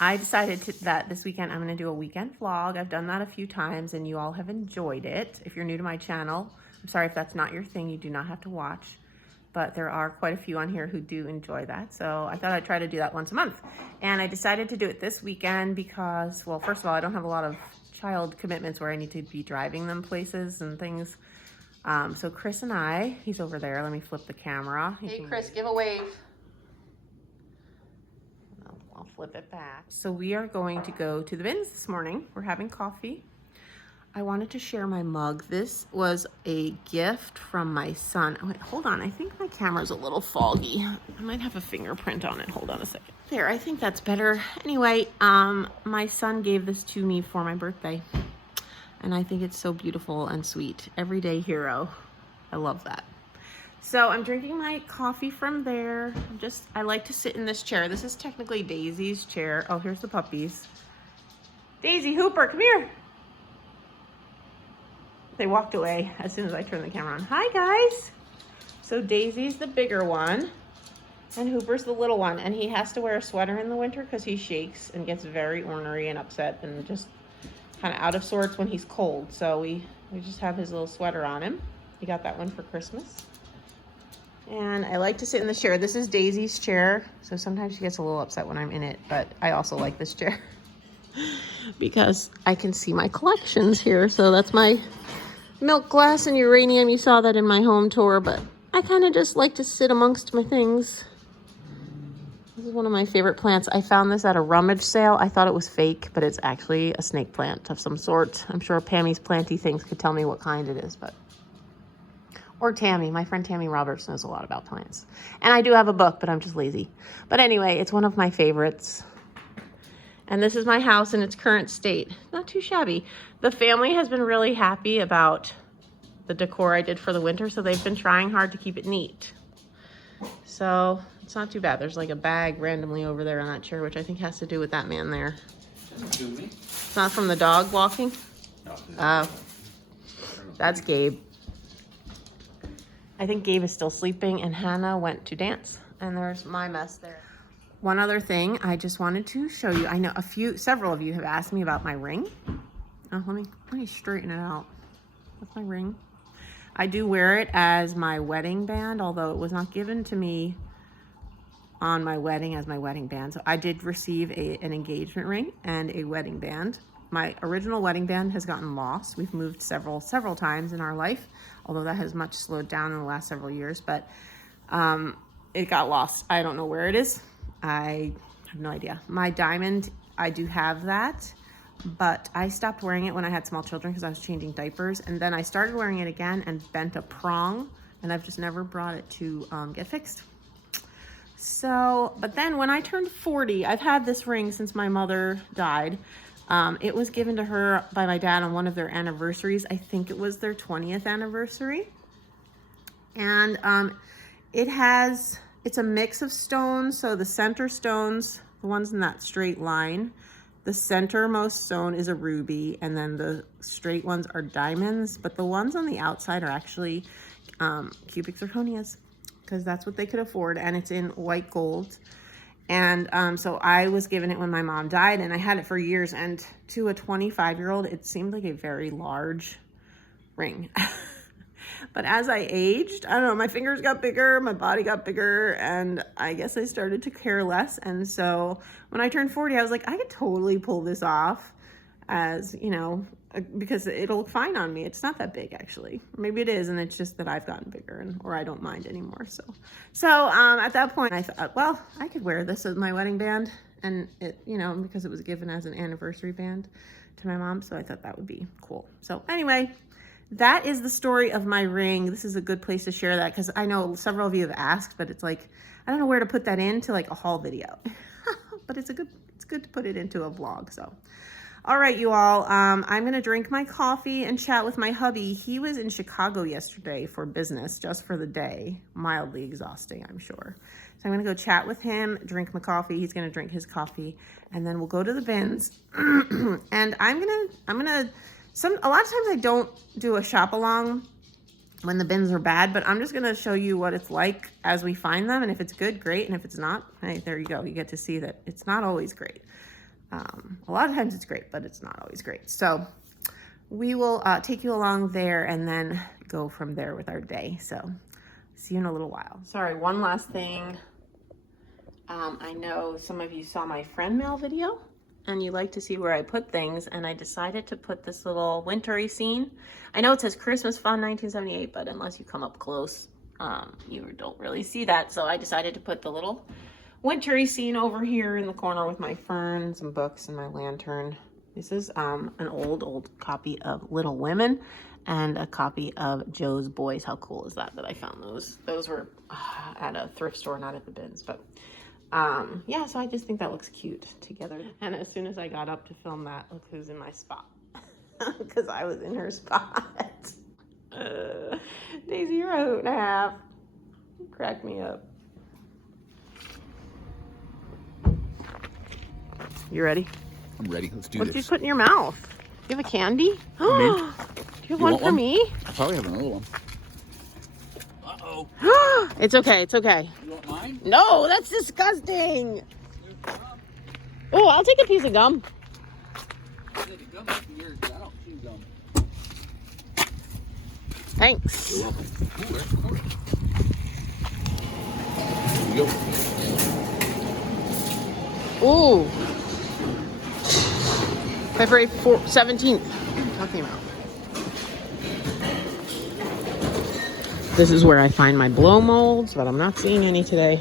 I decided that this weekend I'm going to do a weekend vlog. I've done that a few times and you all have enjoyed it. If you're new to my channel, I'm sorry if that's not your thing. You do not have to watch, but there are quite a few on here who do enjoy that. So I thought I'd try to do that once a month. And I decided to do it this weekend because, well, first of all, I don't have a lot of child commitments where I need to be driving them places and things. So Chris and I, he's over there. Let me flip the camera. Hey, Chris, give a wave. I'll flip it back. So we are going to go to the BINS this morning. We're having coffee. I wanted to share my mug. This was a gift from my son. Oh, wait, hold on. I think my camera's a little foggy. I might have a fingerprint on it. Hold on a second. There, I think that's better. Anyway, my son gave this to me for my birthday. And I think it's so beautiful and sweet. Everyday hero. I love that. So I'm drinking my coffee from there. I like to sit in this chair. This is technically Daisy's chair. Oh, here's the puppies. Daisy, Hooper, come here. They walked away as soon as I turned the camera on. Hi, guys. So Daisy's the bigger one and Hooper's the little one. And he has to wear a sweater in the winter because he shakes and gets very ornery and upset and just kind of out of sorts when he's cold. So we just have his little sweater on him. He got that one for Christmas. And I like to sit in this chair. This is Daisy's chair. So sometimes she gets a little upset when I'm in it, but I also like this chair because I can see my collections here. So that's my milk glass and uranium. You saw that in my home tour, but I kind of just like to sit amongst my things. This is one of my favorite plants. I found this at a rummage sale. I thought it was fake, but it's actually a snake plant of some sort. I'm sure Pammy's planty things could tell me what kind it is, but... Or Tammy. My friend Tammy Roberts knows a lot about plants. And I do have a book, but I'm just lazy. But anyway, it's one of my favorites. And this is my house in its current state. Not too shabby. The family has been really happy about the decor I did for the winter, so they've been trying hard to keep it neat. So it's not too bad. There's like a bag randomly over there on that chair, which I think has to do with that man there. It's not from the dog walking? No. That's Gabe. I think Gabe is still sleeping and Hannah went to dance. And there's my mess there. One other thing I just wanted to show you. I know several of you have asked me about my ring. Oh, let me straighten it out. That's my ring. I do wear it as my wedding band, although it was not given to me on my wedding as my wedding band. So I did receive an engagement ring and a wedding band. My original wedding band has gotten lost. We've moved several times in our life, although that has much slowed down in the last several years, but it got lost. I don't know where it is. I have no idea. My diamond, I do have that, but I stopped wearing it when I had small children because I was changing diapers, and then I started wearing it again and bent a prong, and I've just never brought it to get fixed. So, but then when I turned 40, I've had this ring since my mother died. It was given to her by my dad on one of their anniversaries. I think it was their 20th anniversary. And it's a mix of stones. So the center stones, the ones in that straight line, the centermost stone is a ruby, and then the straight ones are diamonds, but the ones on the outside are actually cubic zirconias because that's what they could afford, and it's in white gold. And so I was given it when my mom died, and I had it for years, and to a 25-year-old, it seemed like a very large ring. But as I aged, I don't know, my fingers got bigger, my body got bigger, and I guess I started to care less. And so when I turned 40, I was like, I could totally pull this off as, you know, because it'll look fine on me. It's not that big, actually. Maybe it is, and it's just that I've gotten bigger, or I don't mind anymore. So at that point, I thought, well, I could wear this as my wedding band, and it, you know, because it was given as an anniversary band to my mom, so I thought that would be cool. So anyway, that is the story of my ring. This is a good place to share that because I know several of you have asked, but it's like, I don't know where to put that into like a haul video. But it's good to put it into a vlog. So, all right, you all, I'm going to drink my coffee and chat with my hubby. He was in Chicago yesterday for business, just for the day. Mildly exhausting, I'm sure. So I'm going to go chat with him, drink my coffee. He's going to drink his coffee, and then we'll go to the BINS. And a lot of times I don't do a shop along when the bins are bad, but I'm just going to show you what it's like as we find them. And if it's good, great. And if it's not, hey, there you go. You get to see that it's not always great. A lot of times it's great, but it's not always great. So we will take you along there and then go from there with our day. So see you in a little while. Sorry, one last thing. I know some of you saw my friend mail video and you like to see where I put things, and I decided to put this little wintry scene. I know it says Christmas Fun 1978, but unless you come up close, you don't really see that. So I decided to put the little wintry scene over here in the corner with my ferns and books and my lantern. This is an old copy of Little Women and a copy of Joe's Boys. How cool is that I found those? Those were at a thrift store, not at the bins, but yeah, so I just think that looks cute together. And as soon as I got up to film that, look who's in my spot. Because I was in her spot. Daisy, you're a hoot and a half. You crack me up. You ready? I'm ready. Let's do this. What did you put in your mouth? Do you have a candy? Do you have one for me? I probably have another one. Uh-oh. It's okay. It's okay. You want mine? No, that's disgusting. Oh, I'll take a piece of gum. Thanks. You're welcome. Here you go. Ooh. February 17th. What are you talking about? This is where I find my blow molds, but I'm not seeing any today.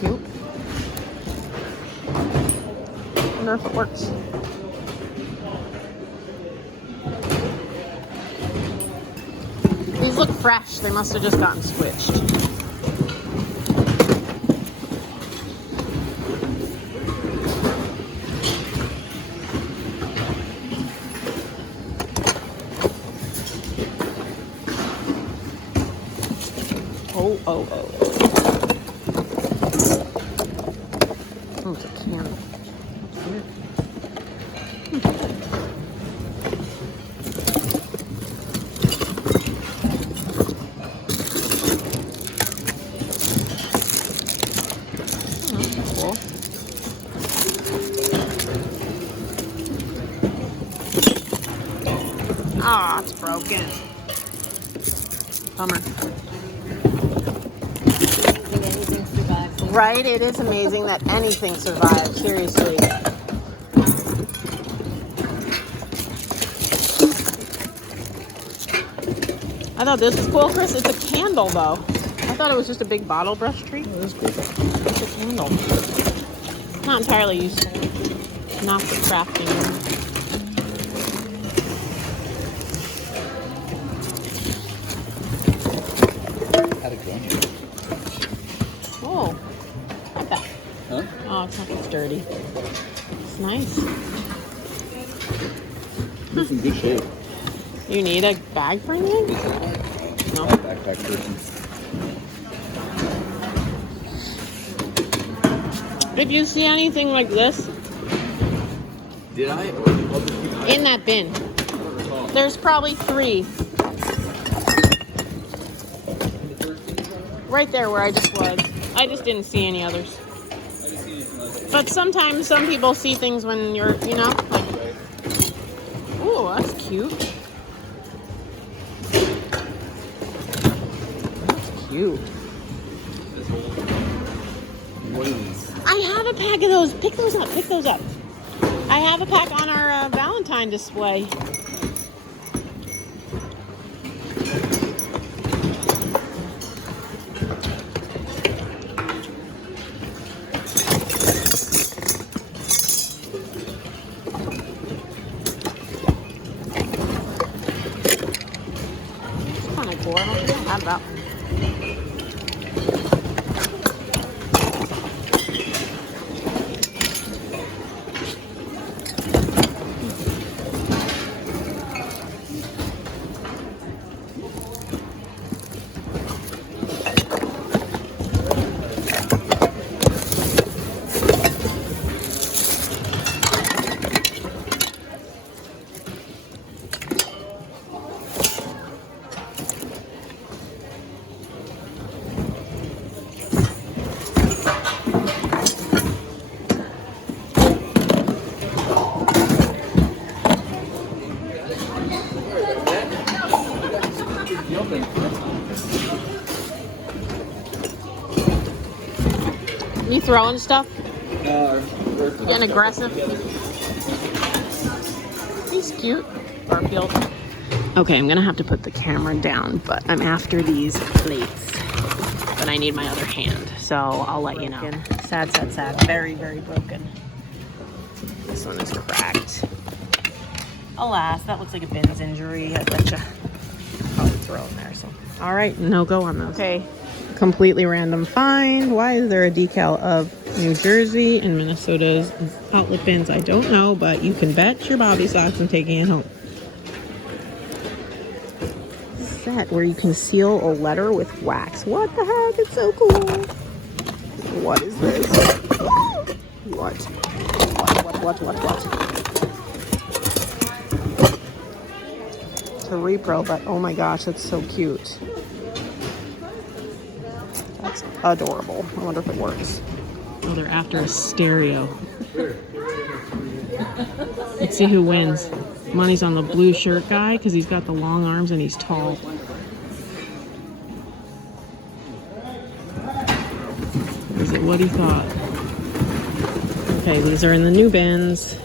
Cute. I wonder if it works. These look fresh. They must have just gotten switched. Oh, it's a candle. Cool. Ah, it's broken. Bummer. Right? It is amazing that anything survives, seriously. I thought this was cool, Chris. It's a candle, though. I thought it was just a big bottle brush tree. Oh, that's cool. It's a candle. Not entirely useful. Not for crafting. Had it grown yet? Oh, not bad. Huh? Oh, it's not. It's dirty. It's nice. It's in good shape. You need a bag for anything? No. Backpack person. Did you see anything like this? Did I? In that bin. There's probably 3. Right there where I just was. I just didn't see any others. But sometimes some people see things when you're, you know, like, oh, that's cute. That's cute. What are these? I have a pack of those. Pick those up. Pick those up. I have a pack on our Valentine display. I don't have that one. Okay, that's fine. You throwing stuff? We're Getting aggressive? He's cute. Garfield. Okay, I'm gonna have to put the camera down, but I'm after these plates. But I need my other hand, so I'll let you know. Sad, sad, sad. Very, very broken. This one is cracked. Alas, that looks like a BINS injury. I betcha. Probably throw in there, so. All right, no go on those. Okay, completely random find. Why is there a decal of New Jersey and Minnesota's outlet bins? I don't know, but you can bet your Bobby socks I'm taking it home. Set where you can seal a letter with wax. What the heck? It's so cool. What is this? What? It's a repro, but oh my gosh, that's so cute. That's adorable. I wonder if it works. Oh, they're after a stereo. Let's see who wins. Money's on the blue shirt guy because he's got the long arms and he's tall. Is it what he thought? Okay, these are in the new bins.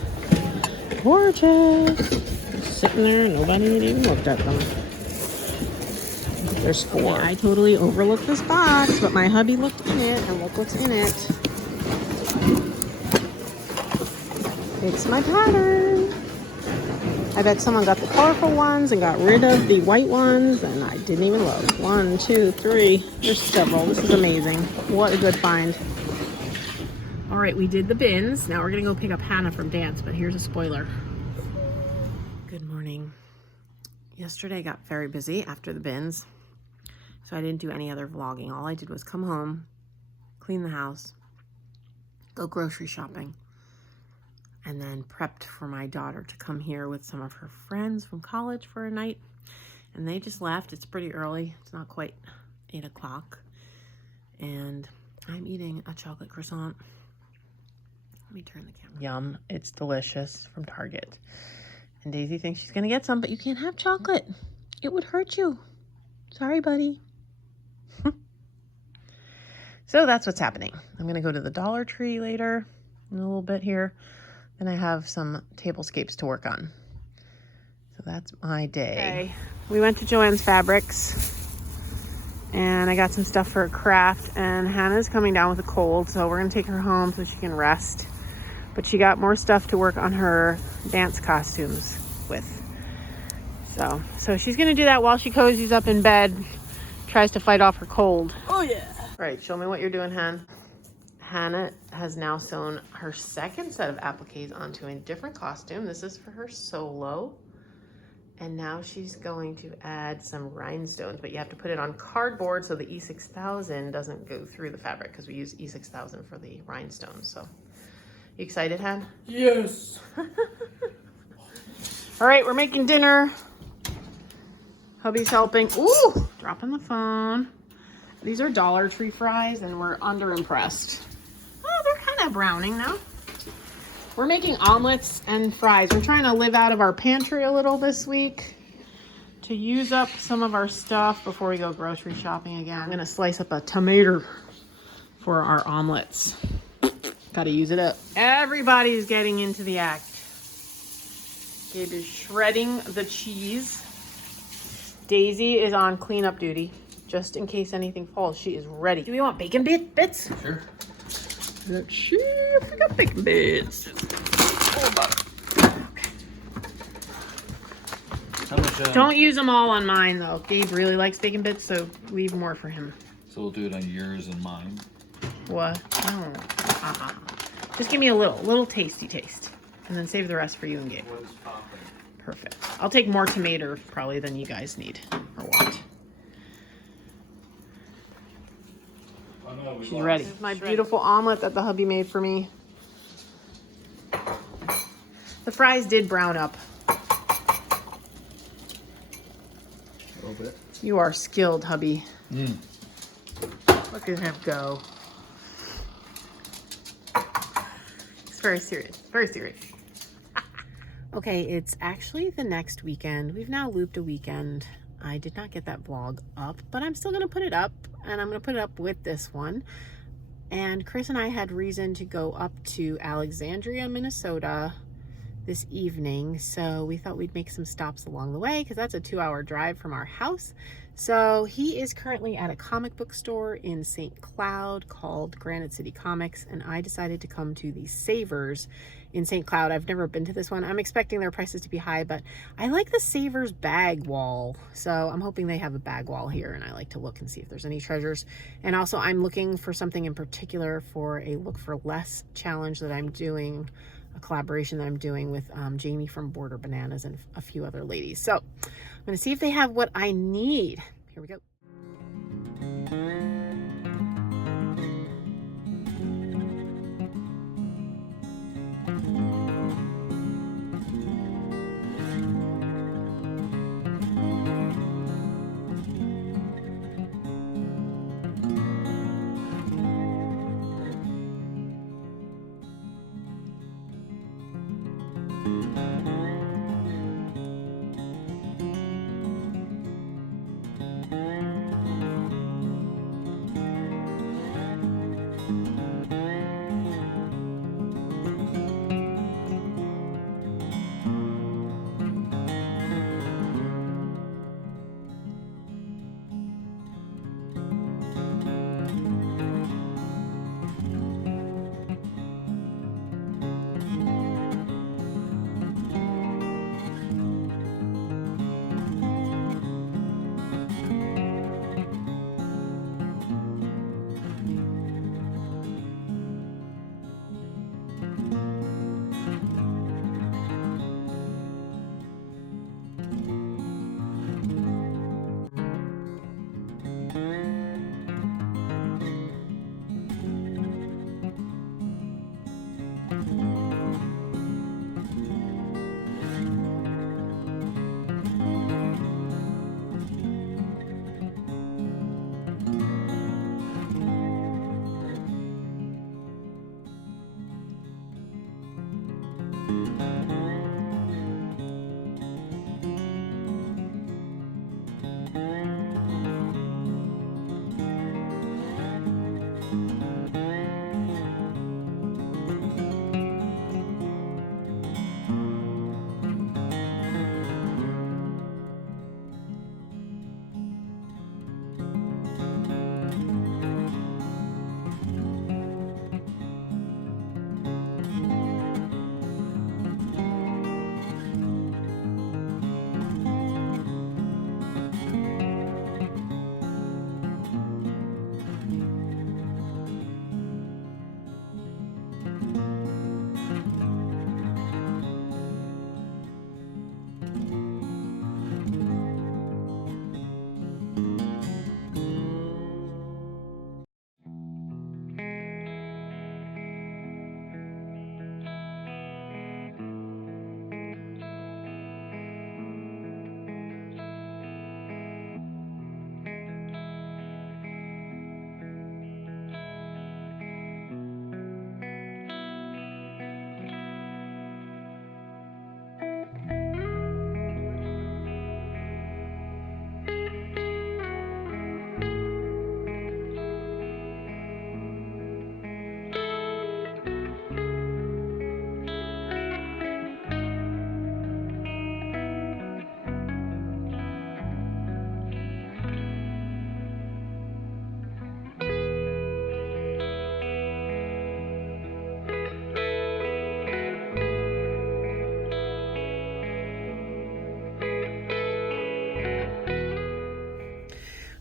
Gorgeous. Sitting there, nobody had even looked at them. There's 4. Yeah, I totally overlooked this box, but my hubby looked in it, and look what's in it. It's my pattern. I bet someone got the colorful ones and got rid of the white ones, and I didn't even look. 1, 2, 3. There's several. This is amazing. What a good find. All right, we did the bins. Now we're gonna go pick up Hannah from dance, but here's a spoiler. Good morning. Yesterday I got very busy after the bins, so I didn't do any other vlogging. All I did was come home, clean the house, go grocery shopping, and then prepped for my daughter to come here with some of her friends from college for a night. And they just left. It's pretty early. It's not quite 8 o'clock. And I'm eating a chocolate croissant. Let me turn the camera. Yum. It's delicious from Target. And Daisy thinks she's going to get some, but you can't have chocolate. It would hurt you. Sorry, buddy. So that's what's happening. I'm going to go to the Dollar Tree later in a little bit here. Then I have some tablescapes to work on. So that's my day. Okay. We went to Joann's Fabrics and I got some stuff for a craft, and Hannah's coming down with a cold, so we're gonna take her home so she can rest. But she got more stuff to work on her dance costumes with. So she's gonna do that while she cozies up in bed, tries to fight off her cold. Oh yeah. All right, show me what you're doing, Han. Hannah has now sewn her second set of appliques onto a different costume. This is for her solo. And now she's going to add some rhinestones, but you have to put it on cardboard so the E6000 doesn't go through the fabric, because we use E6000 for the rhinestones. So, you excited, Han? Yes. All right, we're making dinner. Hubby's helping. Ooh, dropping the phone. These are Dollar Tree fries, and we're underimpressed. Oh, they're kind of browning now. We're making omelets and fries. We're trying to live out of our pantry a little this week to use up some of our stuff before we go grocery shopping again. I'm gonna slice up a tomato for our omelets. Gotta use it up. Everybody's getting into the act. Gabe is shredding the cheese. Daisy is on cleanup duty, just in case anything falls. She is ready. Do we want bacon bits? Sure. Let's see if we got bacon bits. Okay. How much, Don't use them all on mine, though. Gabe really likes bacon bits, so leave more for him. So we'll do it on yours and mine. What? Oh. Just give me a little tasty taste. And then save the rest for you and Gabe. Perfect. I'll take more tomato probably than you guys need or want. She's ready. This is my beautiful omelet that the hubby made for me. The fries did brown up. A little bit. You are skilled, hubby. Mm. Look at him go. It's very serious. Very serious. Okay, it's actually the next weekend. We've now looped a weekend. I did not get that vlog up, but I'm still gonna put it up, and I'm gonna put it up with this one. And Chris and I had reason to go up to Alexandria, Minnesota this evening, so we thought we'd make some stops along the way because that's a 2-hour drive from our house. So he is currently at a comic book store in St. Cloud called Granite City Comics, and I decided to come to the Savers in St. Cloud. I've never been to this one. I'm expecting their prices to be high, but I like the Savers bag wall, so I'm hoping they have a bag wall here, and I like to look and see if there's any treasures. And also I'm looking for something in particular for a Look for Less challenge that I'm doing, a collaboration that I'm doing with Jamie from Border Bananas and a few other ladies. So I'm gonna see if they have what I need. Here we go.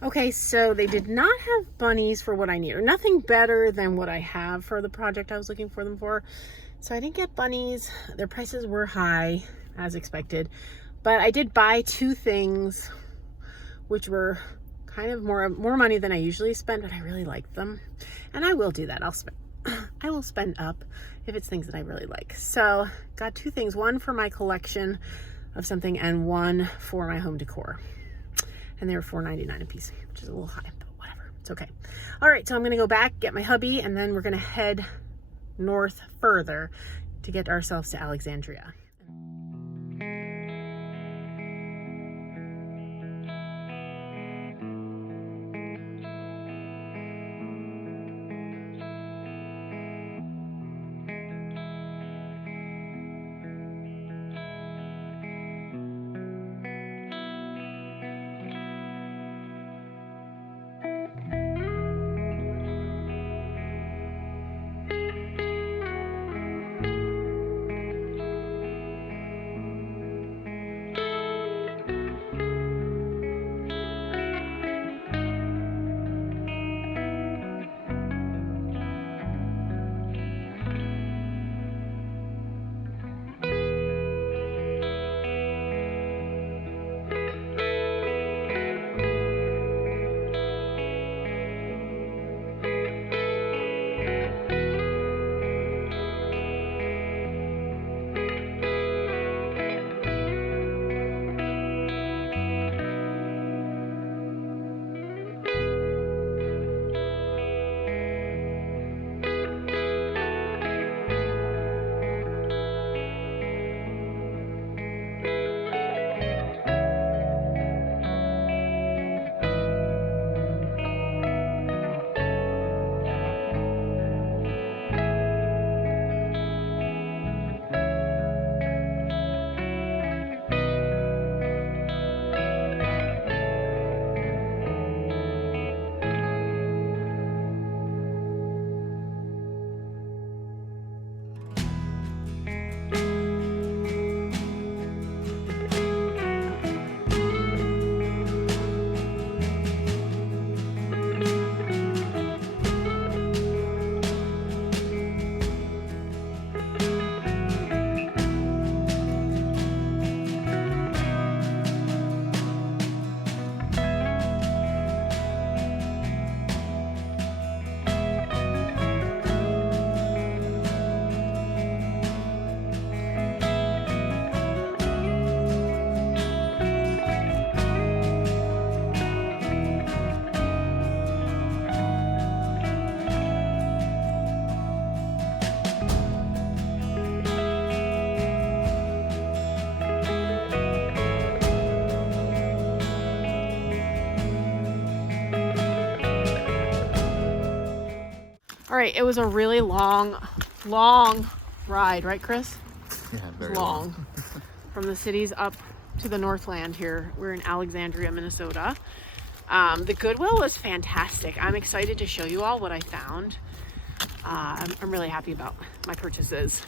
Okay, so they did not have bunnies for what I need, or nothing better than what I have for the project I was looking for them for. So I didn't get bunnies. Their prices were high, as expected. But I did buy 2 things, which were kind of more money than I usually spend, but I really liked them. And I will do that. I will spend up if it's things that I really like. So got 2 things, one for my collection of something and one for my home decor. And they were $4.99 a piece, which is a little high, but whatever, it's okay. All right, so I'm gonna go back, get my hubby, and then we're gonna head north further to get ourselves to Alexandria. right, it was a really long ride, right, Chris? Yeah, very Long. From the cities up to the Northland here. We're in Alexandria, Minnesota. The Goodwill was fantastic. I'm excited to show you all what I found. I'm really happy about my purchases.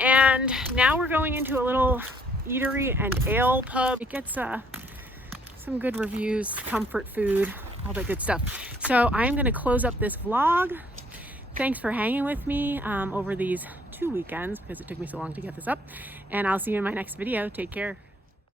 And now we're going into a little eatery and ale pub. It gets some good reviews, comfort food, all that good stuff. So I'm going to close up this vlog. Thanks for hanging with me over these 2 weekends because it took me so long to get this up. And I'll see you in my next video. Take care.